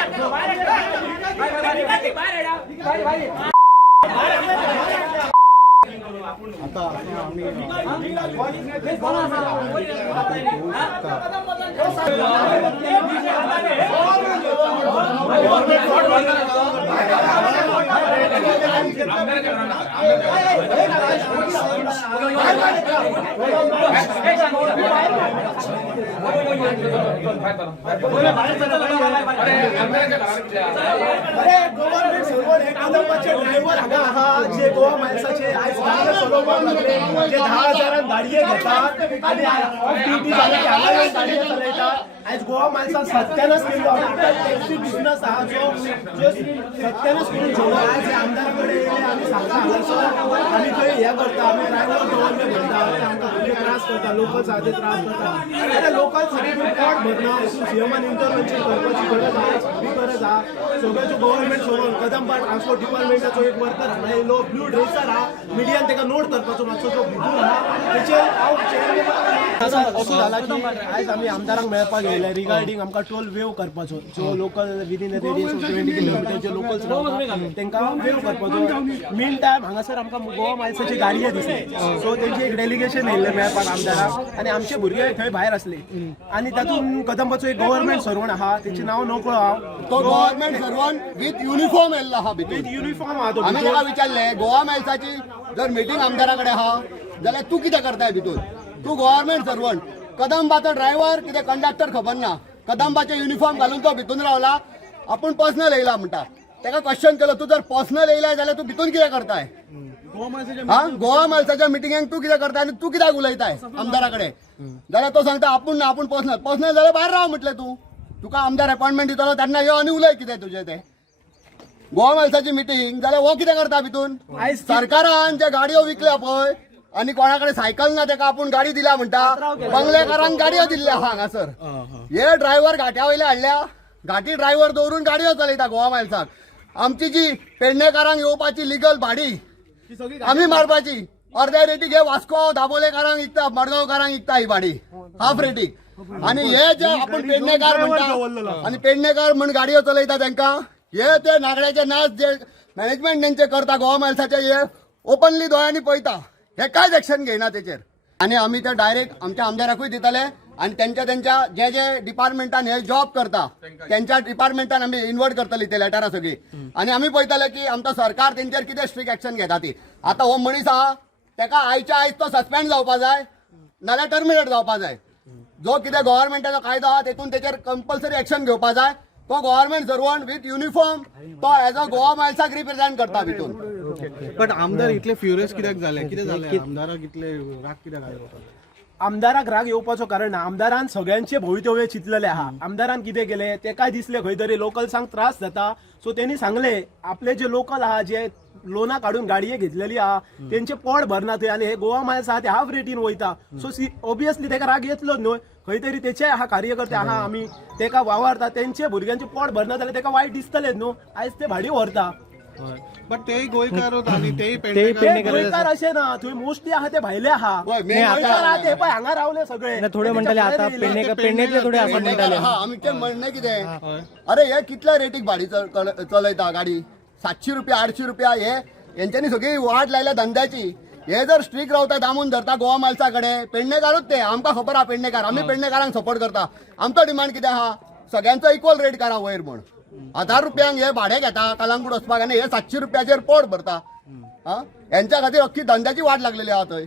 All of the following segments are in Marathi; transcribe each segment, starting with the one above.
आता गव्हर्नमेंट सर्वंट हे कदंबाचे ड्रायव्हर हांगा जे गोवा मायल्साचे आयज गाडयो चलोवपाक लागले जे 10,000 गाडये घेतात आणि ऑफ ड्युटी जाले की हांगा येवन गाडयो चलयतात. आयज गोवा मायल्सान सत्यानाश केल्लो टॅक्सी बिझनेस आहा जो सत्यानाश करून ठेवला. आज हे आमदारा कडेन येयले आमी सांगता हांगासर आमी थंय हे करता आमी ड्रायव्हर गव्हर्नमेंट म्हणटा ते आमकां खूब त्रास करता लोकल्स आहा ते त्रास करता. आतां लोकल्स पोट भरना सीएमान इंटरव्हेन्शन करपाची गरज आहा गरज आहा. सगळ्याचो गव्हर्नमेंट सोडून कदंबा ट्रान्सपोर्ट डिपार्टमेंटाचो एक वर्कर हांगा येयलो ब्लू ड्रेसर आहा मिडियान ताका नोट करपाचो मातसो जो भितूर आहा तेचेर हांव असो जाला की आयज आमी आमदारांक मेळपाक येयले रिगार्डींग आमकां टोल वेव करपाचो जो local within the radius of 20 kilometre जे लोकल्स रावता तांकां वेव करपाचो. मेन टायम हांगासर आमकां गोवा मायल्साची गाडये दिसले सो तेंचे एक डेलिगेशन येयल्लें मेळपाक आमदाराक आनी आमचे भुरगे थंय भायर आसले आनी तातूंत कदंबाचो एक गव्हर्नमेंट सर्वंट आहा तेचें नांव नकळो आहा. तो गव्हर्नमेंट सर्वंट विथ युनिफॉर्म येयल्लो आहा विथ युनिफॉर्म आहा तो. आमी ताका विचारलें गोवा मायल्साची जर मिटींग आमदारा कडेन आहा जाल्यार तूं कितें करताय भितून. तूं गव्हर्नमेंट सर्वंट कदंबाचो ड्रायव्हर कितें कंडक्टर खबर ना कदंबाचे युनिफॉर्म घालून तो भितून रावला आपूण पर्सनल येयला म्हणटा. ताका क्वेश्चन केलो तूं जर पर्सनल येयला जाल्यार तूं भितून कितें करताय. गोवा मायल्साच्या मिटिंगेक तूं कितें करताय आनी तूं कित्याक उलयताय आमदारा कडेन जाल्यार तो सांगता आपूण ना आपूण पर्सनल जाल्यार भायर राव म्हटलें तूं. तुका आमदार अपॉइंटमेंट दितलो तेन्ना यो आनी उलय कितें तुजें तें. गोवा मायल्साची मिटींग जाल्यार हो कितें करता भितून. सरकारान जे गाडयो विकल्या पळय आनी कोणाकडे सायकल ना ताका आपूण गाडी दिल्या म्हणटा. बंगलेकारांक गाडयो दिल्ल्या हांगासर हे ड्रायव्हर घाट्या वयले हाडल्या घाटी ड्रायव्हर दवरून गाडयो चलयता गोवा मायल्साक. आमची जी पेडणेकारांक येवपाची लिगल भाडी आमी मारपाची अर्ध्या रेटीक हे वास्को दाबोलेकारांक विकता मडगांवकारांक विकता ही भाडी हाफ रेटीक आनी हे जे आपूण पेडणेकार म्हणटा आनी पेडणेकार म्हण गाडयो चलयता तांकां हे ते नागड्याचे नाच जे मॅनेजमेंट तेंचे करता गोवा मायल्साचे हे ओपनली दोळ्यांनी पळयता हे कांयच एक्शन घेयना तेचेर. आनी आमी ते डायरेक्ट आमच्या आमदाराकूय दितले आनी त्यांच्या जे जे डिपार्टमेंटान हे जॉब करता त्यांच्या डिपार्टमेंटान आमी इन्वर्ट करतली ते लेटरां सगळी आनी आमी पळयतले की आमचो सरकार तेंचेर कितें स्ट्रिक्ट एक्शन घेता ती. आतां हो मनीस आहा ताका आयच्या आयज तो सस्पेंड जावपा जाय नाल्यार टर्मिनेट जावपा जाय. जो कितें गव्हर्नमेंटाचो कायदो आहा तेतून तेचेर कंपल्सरी एक्शन घेवपा जाय. तो गव्हर्नमेंट सर्वंट विथ युनिफॉर्म तो एज अ गोवा मायल्साक रिप्रेझेंट करता भितून. पण आमदार इतले फ्युरियस कित्याक जाले कितें जालें आमदाराक इतले राग कित्याक आयलो. आमदाराक राग येवपाचो कारण ना. आमदारान सगळ्यांचे भवितव्य चिंतलेले आहा. आमदारान कितें केलें तेकाय दिसलें खंय तरी लोकल्सांक त्रास जाता सो तेणी सांगले आपले जे लोकल आहा जे लोना काढून गाडये घेतलेली आहा तेंचे पोट भरना थंय आनी हे गोवा मायल्स आहा ते हाफ रेटीन वयता सो ऑब्वियसली तेका राग येतलोच न्हय. खंय तरी तेचे आहा कार्यकर्ते आहा आमी तेका वावरता तेंचे भुरग्यांचे पोट भरना जाल्यार तेका वायट दिसतलेच न्हू. आयज ते भाडी व्हरता बट तेय गोंयकार आनी तेय गोंयकार अशें ना थंय मोस्टली आहा ते भायले आहा गोंयकार आहा ते पळय हांगा रावले सगळे थोडे म्हणटाले आता पेडणेतले थोडे आसा म्हणटाले. आमचें म्हणणें कितें अरे हे कितल्या रेटीक भाडी चलयता गाडी 700 रुपया 800 रुपया हे यांच्यानी सगळी वाट लायल्या धंद्याची. हे जर स्ट्रीक रावता दामून धरता गोवा मायल्सा कडेन पेडणेकारूच ते आमकां खबर आहा पेडणेकार आमी पेडणेकारांक सपोर्ट करता. आमचो डिमांड कितें आहा सगळ्यांचो इक्वल रेट करा वयर म्हण. 1000 रुपयांक हे भाडे घेता कलंगूट वचपाक आनी हे 700 रुपयाचेर पोट भरता. यांच्या खातीर अख्खी धंद्याची वाट लागलेली आहा थंय.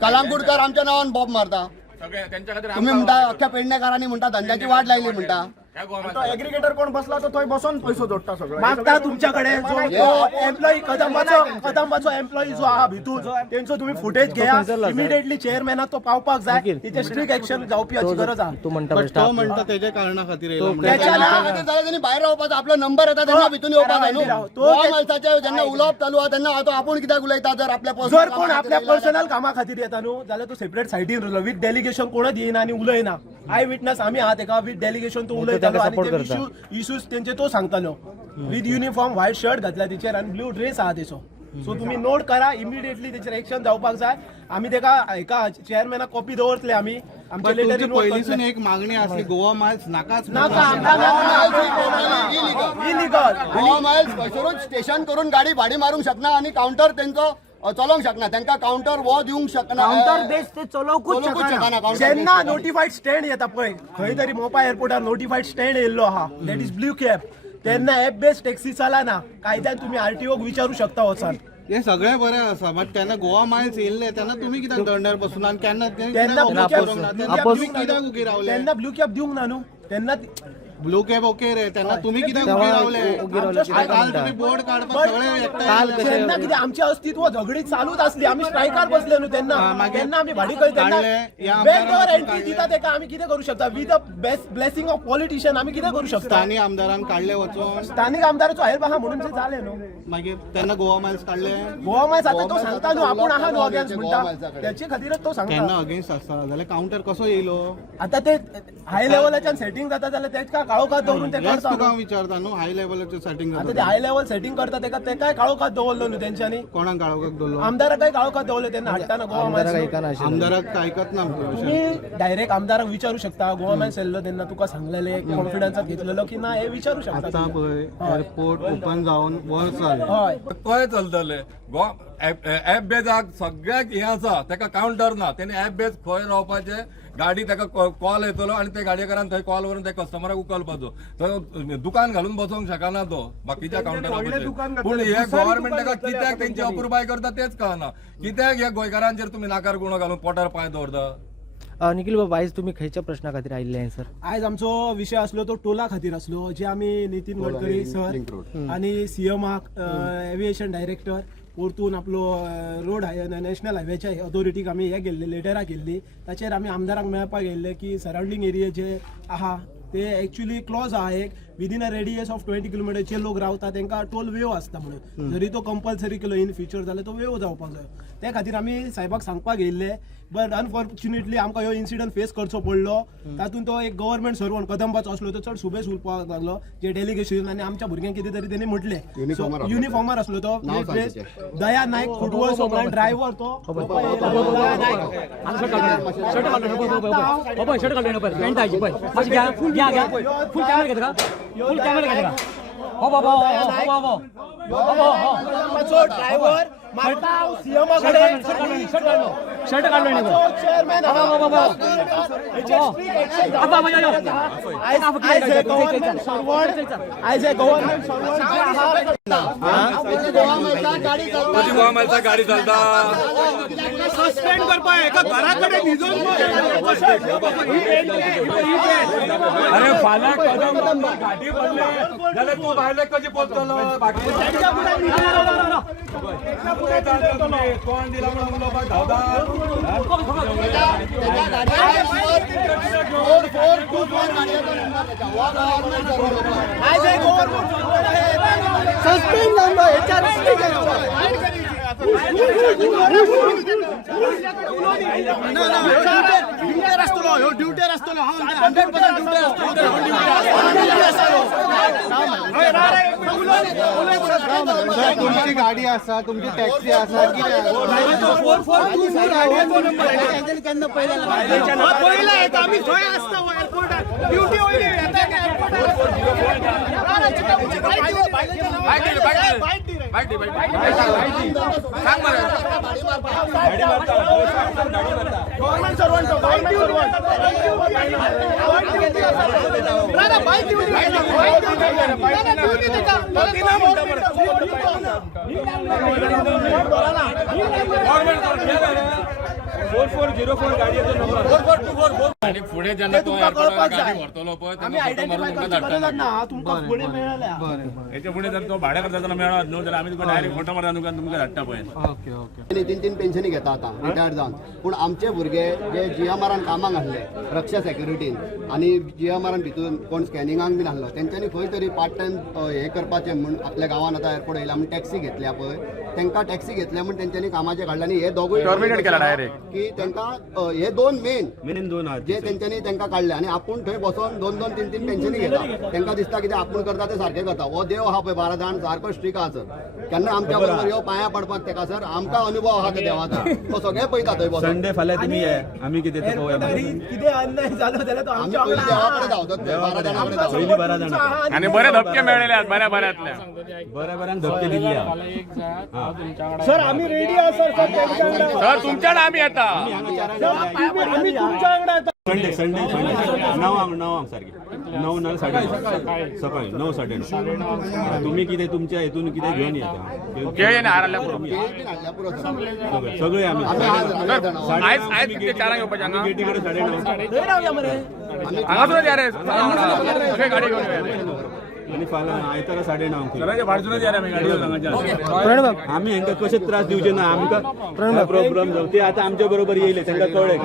कलंगूटकर आमच्या नांवान बॉब मारता. तुम्ही म्हणटा अख्ख्या पेडणेकारांनी म्हणटा धंद्याची वाट लायली म्हणटा. एग्रीगेटर कोण बसला तो थंय बसून पैसो जोडटा सगळो मागता तुमच्याकडे जो एम्प्लॉई कदंबाचो एम्प्लॉई जो आहा भितून तेंचो तुम्ही फुटेज घ्या इमिडिएटली चेअरमॅनाक तो पावपाक जाय. तिचे स्ट्रिक्ट एक्शन जावपी हाची गरज आहा. तो म्हणटा तेच्या कारणां खातीर त्यांनी भायर रावपाचो आपलो नंबर येता तेन्ना भितून येवपाक जाय न्हू. गोवा मायल्साचे जेन्ना उलोवप चालू आहा तेन्ना तो आपूण कित्याक उलयता. जर आपल्या पर्सनल कामा खातीर येता न्हू जाल्यार तो सेपरेट सायटीन विथ डेलिगेशन कोणच येयना आनी उलयना. आय विटनस आमी आहा तेका विथ डेलिगेशन तो उलयतालो इश्यूज तेंचे तो सांगतालो विथ युनिफॉर्म व्हाईट शर्ट घातला तेचेर आनी ब्लू ड्रेस आहा तेचो. सो तुम्ही नोट करा इमिडिएटली त्याचेर एक्शन जावपाक जाय. आम्ही तेका एका चेअरमॅनाक कॉपी दवरतले आम्ही आमचे तुमची लेटर पहिलीसून एक मागणी असली गोवा मायल्स नाकाच इलिगल. गोवा मायल्स खंयसरूच स्टेशन करून गाडी भाडी मारूंक शकना आणि काउंटर त्यांचो चलोवंक शकना. त्यांना काउंटर वो दिवंक शकना. काउंटर बेस ते चलोवकूच शकना. जेन्ना नोटिफाईड स्टँड येता पळय खंय तरी मोपा एअरपोर्टार नोटिफाईड स्टँड येयल्लो आहा दॅट इज ब्लू कॅब तेन्ना ऍप बेस्ड टॅक्सी चलना. कायद्यान तुम्ही आरटीओक विचारू शकता वचून. हे सगळे बरे आसा बट त्यांना गोवा मायल्स येयल्ले तेन्ना तुम्ही कित्याक दंडार बसून आणि केन्ना तेन्ना ब्लू कित्याक उगी रावले. तेन्ना ब्लू कॅब दिवंक ना न्हू. तेन्ना ब्लू कॅब ओके रे तेन्ना तुम्ही कित्याक उगी रावले. काल तुम्ही बोर्ड काढपाक सगळे एकठांय तेन्ना कितें आमचे अस्तित्व झगडी चालूच असली आम्ही स्ट्रायकार बसले न्हू तेन्ना. तेन्ना आम्ही भाडी खंय तेन्ना बॅकडोर एंट्री दिता तेका आम्ही कितें करू शकता. With the blessing of politician आम्ही कितें करू शकता. स्थानिक आमदारांक काढले वचून स्थानिक आमदाराचो हेल्प आहा म्हणून ते जाले न्हू. मागीर तेन्ना गोवा मायल्स काढले. गोवा मायल्स आता तो सांगता न्हू आपण आहा न्हू अगेन्स्ट म्हणटा त्याचे खातीरच तो केन्ना सांगता. अगेन्स्ट आसा जाल्यार काउंटर कसो येयलो. आता ते हाय लेवलाच्यान सेटिंग जाता जाल्यार तेका काळोखात दवरून ते हेच करता तुका न्हू. विचारता न्हू हाय लेवलाचेर सेटिंग आता ते जाता हाय लेवल सेटिंग करता तेका काळोखात दवरलो न्हू तेंच्यांनी. कोणाक काळोखाक दवरलो. आमदाराकाय काळोखात दवरले तेन्ना हाडटाना गोवा मायल्स. आमदाराक आयकत ना तुम्ही डायरेक्ट आमदाराक विचारू शकता. गोवा मायल्स येयल्लो तेन्ना तुका सांगलेले कॉन्फिडन्सात घेतलेलो की ना हे विचारू शकता. आता पळय एअरपोर्ट ओपन जावन वर्स जाले. हय कळ्ळें चलतलें ऍप बेजाक सगळ्याक हें आसा तेका काउंटर ना. तेणी ऍप बेज खंय रावपाचें गाडी तेका कॉल येतलो आणि त्या गाडयेकारान थंय कॉल करून त्या कस्टमराक उखलपाचो. थंय दुकान घालून बसोंक शकना तो बाकीच्या काउंटरार. पूण हे गव्हर्नमेंट ताका कित्याक तेंची अप्रुबाय करता तेच कळना. कित्याक ह्या गोंयकारांचेर तुमी नाकार गुणो घालून पोटार पांय दवरता. निखिल बाबा आयज तुम्ही खंयच्या प्रश्ना खातीर आयिल्ले सर. आयज आमचो विषय असलो तो टोला खातीर असलो जे आम्ही नितीन गडकरी सर आणि सीएमाक एव्हिएशन डायरेक्टर परतून आपलो रोड नॅशनल हायवेच्या अथॉरिटीक आमी हे गेल्ले लेटरां केल्ली. ताचेर आमी आमदाराक मेळपाक गेल्ले की सरावंडींग एरिया जे आहा ते एक्चुअली क्लॉज आहा एक within a radius of 20 kilometre जे लोक रावता तांकां टोल वेव आसता म्हणून. जरी तो कंपल्सरी केलो इन फ्युचर जाल्यार तो वेव जावपाक जाय. त्या खातीर आमी साहेबाक सांगपाक गेल्ले बट अनफॉर्च्युनेटली आमकां ह्यो इन्सिडंट फेस करचो पडलो. तातूंत तो एक गव्हर्नमेंट सर्वंट कदंबाचो असलो तो चड सुबेज उरपाक लागलो जे डेलिगेशन आनी आमच्या भुरग्यांक कितें तरी तेणी म्हटले युनिफॉर्मर असलो तो दया नायक फुटबॉल सोबत ड्रायव्हर तो दया ड्रायव्हर शर्ट काढलो चेअरमॅन आयज ए गव्हर्नमेंट कशी गोवा मायल्सा गाडी चलता. सस्पेंड करपा एका घरा कडेन न्हिदून अरे फाल्यां कदम घाटी पडले जाल्यार तूं भायले कशी पोचतलो. कोण दिला म्हणून उलोवपाक धांवता. आयज ए गव्हर्नमेंट सस्पेंड जालो ड्युटेर आसतलो 100% तुमची गाडी आसा तुमची टॅक्सी आसा आणि पुढे जेन्ना तो एअरपोर्टार गाडी व्हरतलो पळय आम्ही आयडेंटिफाय करची गरज ना तुमकां फुडें मेळल्या. याच्या पुढे जर तो भाड्या करता मेळत न्हू जाल्यार आमी तुका डायरेक्ट फोटो मारता तुमकां धाडटा पळय. Okay okay. 3 पेन्शनी घेता आता रिटायर्ड जावन. पूण आमचे भुरगे जे जीएमआरान कामाक आसले रक्षा सेक्युरिटीन आणि जीएमआरान भितून कोण स्कॅनिंगाक बीन आसलो तेंच्यांनी खंय तरी पार्ट टायम हे करपाचें म्हूण आपल्या गांवान आतां एअरपोर्ट येयला म्हूण टॅक्सी घेतल्या पळय त्यांना टॅक्सी घेतल्या म्हणून त्यांच्यानी कामाचे काढले आणि हे दोघूय Terminate केला direct. की त्यांना हे दोन मेन दोन जे त्यांच्यानी त्यांना काढले आणि आपण थंय बसून 2-2, 3-3 पेन्शनी घेता त्यांना दिसता की आपण करता ते सारखे करता हो देव हा पळय 12 जाण सारको स्ट्रीक आहा सर केन्ना आमच्या बरोबर ह्यो पांया पडपाक तेका सर आमकां अनुभव आहा त्या देवाचा तो सगळे पळयता थंय बसून संडे फाल्यां तुम्ही आम्ही किती किती अन्याय झालं जाल्यार तो आम्ही आमच्या पयलीं देवाकडे धांवतात थंय 12 जाणांकडे धांवतात. 12 जाणां आणि बरे धपके मेळलेले आहेत बऱ्या बऱ्यान धपके दिले सर आम्ही रेडी आहात सर सर तुमच्याकडे आम्ही येता आम्ही तुमच्याकडे येतो. संडे 9 सारखे 9 ना 9:30 सकाळी 9 9:30 तुम्ही किती तुमच्या हेतून किती घेऊन येता केळी बी हाडल्या पुरो सर. सगळे आम्ही आम्ही आज जाणार. आज किती 4 येवपाचे गेटीकडे 9:30 थंय रावया मरे हांगासरूच या रे सगळे गाडी घेऊन आणि फाल्यां आयतारा 9:30 बाजूनच या रे आम्ही गाडी घेऊन आम्ही हांकां कशे त्रास दिवचे ना आमकां प्रॉब्लेम जाऊ ते आता आमच्या बरोबर येयले तांकां कळ्ळें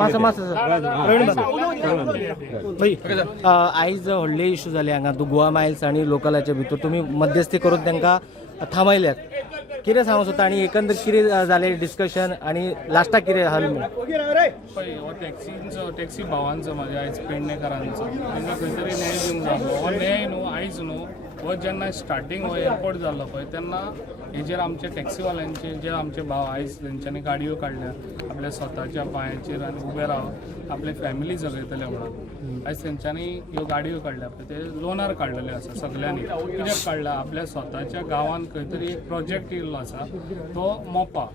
आयज व्हडले इश्यू जाले हांगा गोवा मायल्स आणि लोकलाच्या भितर तुम्ही मध्यस्थी करून तांकां थांबयल्यात कितें सांगू सोदता आनी एकंदर कितें जालें डिस्कशन आनी लास्टाक कितें जालें पळय हो टॅक्सी भावांचो म्हाज्या आयज पेडणेकारांचो तांकां खंय तरी न्याय दिवंक जाय हो न्याय न्हू आयज न्हू हो जेन्ना स्टार्टींग हो एअरपोर्ट जाल्लो पळय तेन्ना हेजेर आमचे टॅक्सीवाल्यांचे जे आमचे भाव आयज तेंच्यांनी गाडयो काडल्या आपल्या स्वताच्या पांयाचेर आनी उबे रावन आपले फॅमिली जगयतले म्हणून आयज तेंच्यांनी ह्यो गाडयो काडल्या पळय ते लोनार काडलेले आसा सगल्यांनी कित्याक काडला आपल्या स्वताच्या गांवांत खंय तरी एक प्रोजेक्ट येयल्लो आसा तो मोपा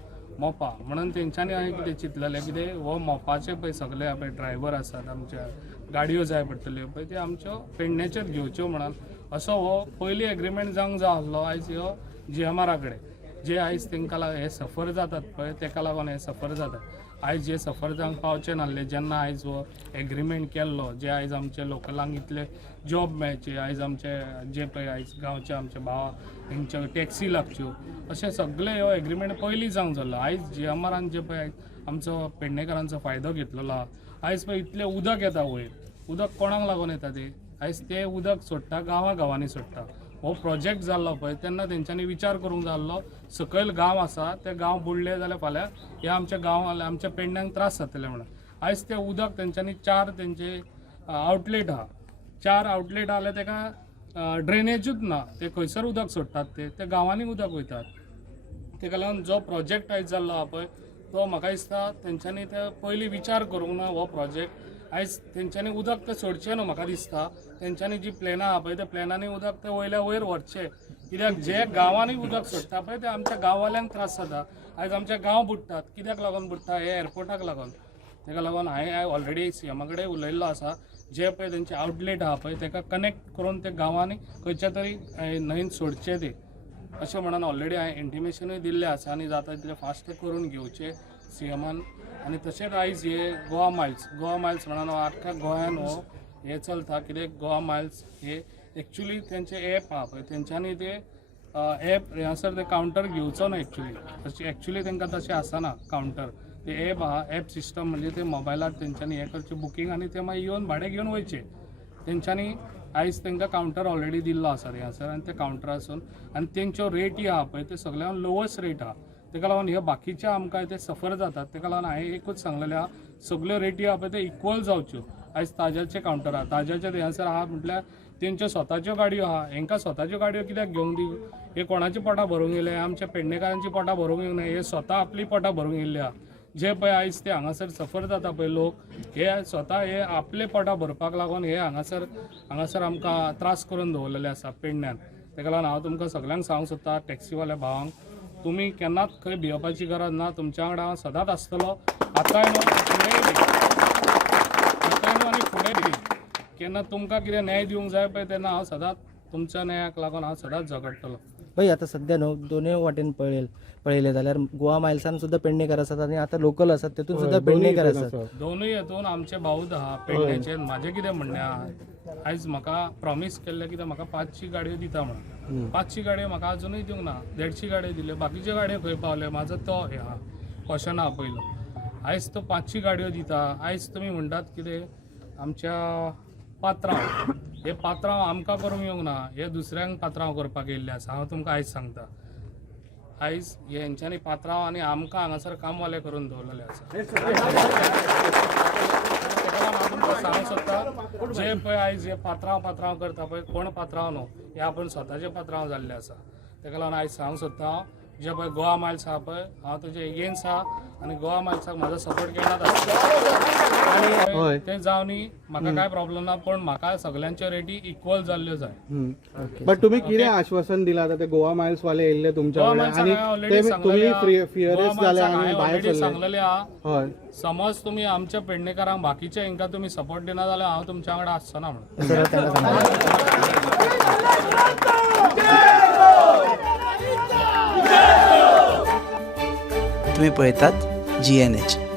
म्हणून तेंच्यांनी हांवें कितें चिंतलेलें कितें हो मोपाचे पळय सगळे पळय ड्रायव्हर आसात आमच्या गाडयो जाय पडटल्यो पळय त्यो आमच्यो पेडण्याचेर घेवच्यो म्हणून असो हो पयली एग्रीमेंट जावंक जाय आसलो आयज ह्यो GMR कडेन जे आयज तांकां हे सफर जातात पळय ताका लागून हे सफर जातात आयज जे सफर जावंक पावचे नासले जेन्ना आयज हो एग्रीमेंट केल्लो जे आयज आमचे लोकलांक इतले जॉब मेळचे आयज आमचे जे पळय आयज गांवचे आमचे भाव तेंच्यो टॅक्सी लागच्यो अशें सगळे हो एग्रीमेंट पयलीं जावंक जाल्लो आयज GMRन जे पळय आमचो पेडणेकारांचो फायदो घेतलेलो आहा आयज पळय इतलें उदक येता वयर उदक कोणाक लागून येता ते आयज ते उदक सोडटा गांवांनी सोडटा हो प्रोजेक्ट जाल्लो पळय तेन्ना तेंच्यांनी विचार करूंक जाय आसलो सकयल गांव आसा ते गांव बुडले जाल्यार फाल्यां हे आमच्या गांवांत आमच्या पेडण्यांक त्रास जातले म्हणून आयज ते उदक तेंच्यांनी 4 तेंचे आउटलेट आहा 4 आउटलेट जाल्यार तेका ड्रेनेजूच ना ते खंयसर उदक सोडटात ते गांवांनी उदक वयतात तेका लागून जो प्रोजेक्ट आयज जाल्लो आहा पळय तो म्हाका दिसता तेंच्यांनी ते पयलीं विचार करूंक ना हो प्रोजेक्ट आयज तेंच्यांनी उदक ते सोडचें न्हू म्हाका दिसता तेंच्यांनी जी प्लॅनां आहा पळय त्या प्लॅनांनी उदक ते वयल्या वयर व्हरचें कित्याक जे गांवांनी उदक सोडटा पळय ते आमच्या गांववाल्यांक त्रास जाता आयज आमचे गांव बुडटात कित्याक लागून बुडटा हे एअरपोर्टाक लागून ताका लागून हांवें ऑलरेडी CM कडेन उलयल्लो आसा जे पळय तेंचे आउटलेट आहा पळय ताका कनेक्ट करून ते गांवांनी खंयच्या तरी न्हंयेंत सोडचे ते अशें म्हणून ऑलरेडी हांवें इंटिमेशनूय दिल्लें आसा आनी जाता तितलें फास्ट ते करून घेवचे CMन आनी तशेंच आयज हे गोवा मायल्स म्हणून आख्ख्या गोंयान हो हे चलता कित्याक गोवा मायल्स हे एक्चुली तेंचे एप आहा पळय तेंच्यांनी ते एप हांगासर ते कावंटर घेवचो ना एक्चुली तांकां तशें आसना कावंटर ते एप आहा एप सिस्टम म्हणजे ते मोबायलार तेंच्यांनी हे करचें बुकींग आनी ते मागीर येवन भाडें घेवन वयचे तेंच्यांनी आयज तांकां कावंटर ऑलरेडी दिल्लो आसा हांगासर आनी ते कावंटरासून आनी तेंच्यो रेटी आहा पळय ते सगळ्यान लोवस्ट रेट आहा ताका लागून हे बाकीचे आमकां ते सफर जातात ताका लागून हांवें एकूच सांगलेलें आहा सगळ्यो रेटी आहा पळय ते इक्वल जावच्यो आयज ताज्याचे कावंटर आहा ताज्याच्या हांगासर आहा म्हटल्यार तेंच्यो स्वताच्यो गाडयो आहा हांकां स्वताच्यो गाडयो कित्याक घेवंक दिवं हे कोणाची पोटां भरूंक येयले आमच्या पेडणेकारांची पोटां भरूंक येवंक ना हे स्वता आपली पोटां भरूंक येयल्ले आहा जे पळय आयज ते हांगासर सफर जाता पळय लोक हे स्वता हे आपले पोटां भरपाक लागून हे हांगासर आमकां त्रास करून दवरलेले आसा पेडण्यान ताका लागून हांव तुमकां सगळ्यांक सांगूंक सोदता टॅक्सीवाल्या भावांक तुमी केन्नाच खंय भिवपाची गरज ना तुमच्या वांगडा हांव सदांच आसतलो आतांय आनी फुडें दी केन्ना तुमकां कितें न्याय दिवंक जाय पळय तेन्ना हांव सदांच तुमच्या न्यायाक लागून हांव सदांच झगडटलो पळय आतां सध्या न्हू दोनूय वाटेन पळयले जाल्यार गोवा मायल्सान सुद्दां पेडणेकार आसात आनी आतां लोकल आसात तेतून सुद्दां पेडणेकार आसात दोनूय हेतून आमचे भाऊच आहा पेडण्याचे म्हाजें कितें म्हणणें आहा आयज म्हाका प्रॉमीस केल्लें कितें म्हाका 500 गाडयो दिता म्हणून 500 गाडयो म्हाका अजुनूय दिवंक ना 150 गाडयो दिल्यो बाकीच्यो गाडयो खंय पावले म्हाजो तो हे आहा क्वेश्चन आहा पयलो आयज तो 500 गाडयो दिता आयज तुमी म्हणटात कितें आमच्या पात्रांव हे पात्रांव आमकां करूंक येवंक ना हे दुसऱ्यांक पात्रांव करपाक येयल्ले आसा हांव तुमकां आयज सांगता आयज हेंच्यांनी पात्रांव आनी आमकां हांगासर कामवाले करून दवरलेले आसा ताका लागून हांव तुमकां सांगूंक सोदता जे पळय आयज हे पात्रांव करता पळय कोण पात्रांव न्हू हे आपूण स्वताचे पात्रांव जाल्ले आसा ताका लागून आयज सांगूंक सोदता हांव जे पळय गोवा मायल्स आहा पळय हांव तेजे एगेन्स्ट आहा आनी गोवा मायल्साक म्हाजो सपोर्ट केन्नाच आसता आनी ते जावनी म्हाका काय प्रॉब्लेम ना पण म्हाका सगळ्यांच्यो रेटी इक्वल जाल्ल्यो जाय बट तुम्ही कितें आश्वासन दिला आता ते गोवा माइल्स वाले येयल्ले तुमच्याकडे आणि ते फियरेस्ट जाले आणि भायर सरले सांगलेले आहा हय समज तुम्ही आमच्या पेडणेकारांक बाकीच्या हांकां तुम्ही सपोर्ट दिना जाल्यार हांव तुमच्या वांगडा आसचोना म्हणून सरळ त्यांना सांगा. तुम्ही पळयतात GNH.